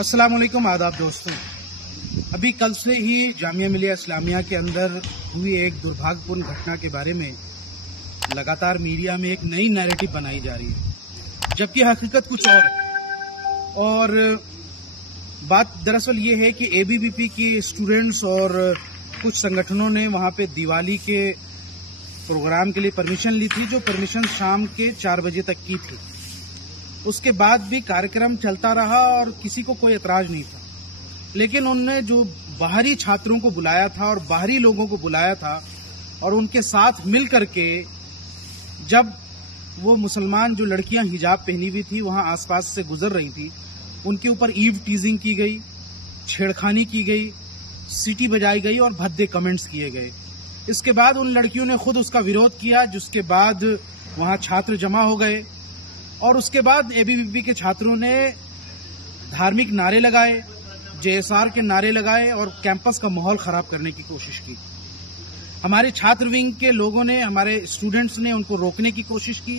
अस्सलाम वालेकुम, आदाब दोस्तों। अभी कल से ही जामिया मिलिया इस्लामिया के अंदर हुई एक दुर्भाग्यपूर्ण घटना के बारे में लगातार मीडिया में एक नई नैरेटिव बनाई जा रही है, जबकि हकीकत कुछ और है। और बात दरअसल ये है कि एबीवीपी की स्टूडेंट्स और कुछ संगठनों ने वहां पे दिवाली के प्रोग्राम के लिए परमिशन ली थी, जो परमिशन शाम के 4 बजे तक की थी। उसके बाद भी कार्यक्रम चलता रहा और किसी को कोई एतराज नहीं था, लेकिन उनने जो बाहरी छात्रों को बुलाया था और बाहरी लोगों को बुलाया था और उनके साथ मिल करके जब वो मुसलमान जो लड़कियां हिजाब पहनी हुई थी वहां आसपास से गुजर रही थी, उनके ऊपर ईव टीजिंग की गई, छेड़खानी की गई, सीटी बजाई गई और भद्दे कमेंट्स किए गए। इसके बाद उन लड़कियों ने खुद उसका विरोध किया, जिसके बाद वहां छात्र जमा हो गए और उसके बाद एबीवीपी के छात्रों ने धार्मिक नारे लगाए, जेएसआर के नारे लगाए और कैंपस का माहौल खराब करने की कोशिश की। हमारे छात्र विंग के लोगों ने, हमारे स्टूडेंट्स ने उनको रोकने की कोशिश की।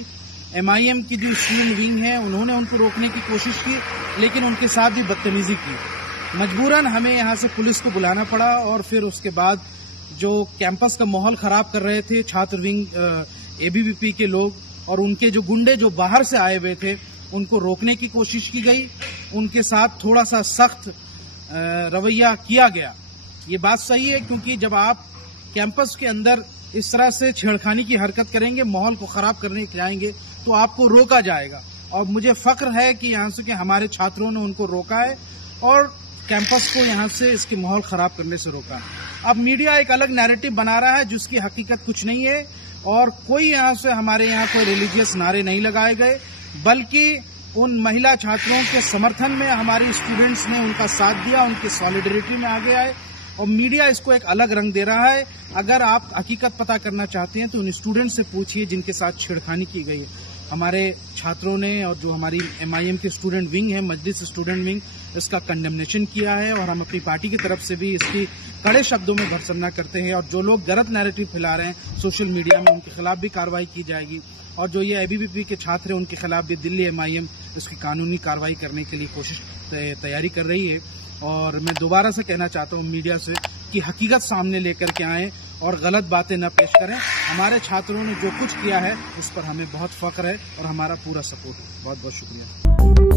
एमआईएम की जो स्टूडेंट विंग है उन्होंने उनको रोकने की कोशिश की, लेकिन उनके साथ भी बदतमीजी की। मजबूरन हमें यहां से पुलिस को बुलाना पड़ा और फिर उसके बाद जो कैंपस का माहौल खराब कर रहे थे छात्र विंग एबीवीपी के लोग और उनके जो गुंडे जो बाहर से आए हुए थे, उनको रोकने की कोशिश की गई। उनके साथ थोड़ा सा सख्त रवैया किया गया। ये बात सही है, क्योंकि जब आप कैंपस के अंदर इस तरह से छेड़खानी की हरकत करेंगे, माहौल को खराब करने जाएंगे, तो आपको रोका जाएगा। और मुझे फख्र है कि यहाँ से हमारे छात्रों ने उनको रोका है और कैंपस को यहाँ से इसके माहौल खराब करने से रोका है। अब मीडिया एक अलग नैरेटिव बना रहा है जिसकी हकीकत कुछ नहीं है और कोई यहाँ से हमारे यहाँ कोई रिलीजियस नारे नहीं लगाए गए, बल्कि उन महिला छात्रों के समर्थन में हमारे स्टूडेंट्स ने उनका साथ दिया, उनकी सॉलिडरिटी में आगे आए और मीडिया इसको एक अलग रंग दे रहा है। अगर आप हकीकत पता करना चाहते हैं तो उन स्टूडेंट से पूछिए जिनके साथ छेड़खानी की गई है। हमारे छात्रों ने और जो हमारी एमआईएम की स्टूडेंट विंग है, मजलिस स्टूडेंट विंग, इसका कंडेमनेशन किया है और हम अपनी पार्टी की तरफ से भी इसकी कड़े शब्दों में भर्त्सना करते हैं। और जो लोग गलत नैरेटिव फैला रहे हैं सोशल मीडिया में, उनके खिलाफ भी कार्रवाई की जाएगी। और जो ये एबीवीपी के छात्र हैं उनके खिलाफ भी दिल्ली एमआईएम इसकी कानूनी कार्रवाई करने के लिए तैयारी कर रही है। और मैं दोबारा से कहना चाहता हूँ मीडिया से कि हकीकत सामने लेकर के आएं और गलत बातें न पेश करें। हमारे छात्रों ने जो कुछ किया है उस पर हमें बहुत फख्र है और हमारा पूरा सपोर्ट है। बहुत बहुत शुक्रिया।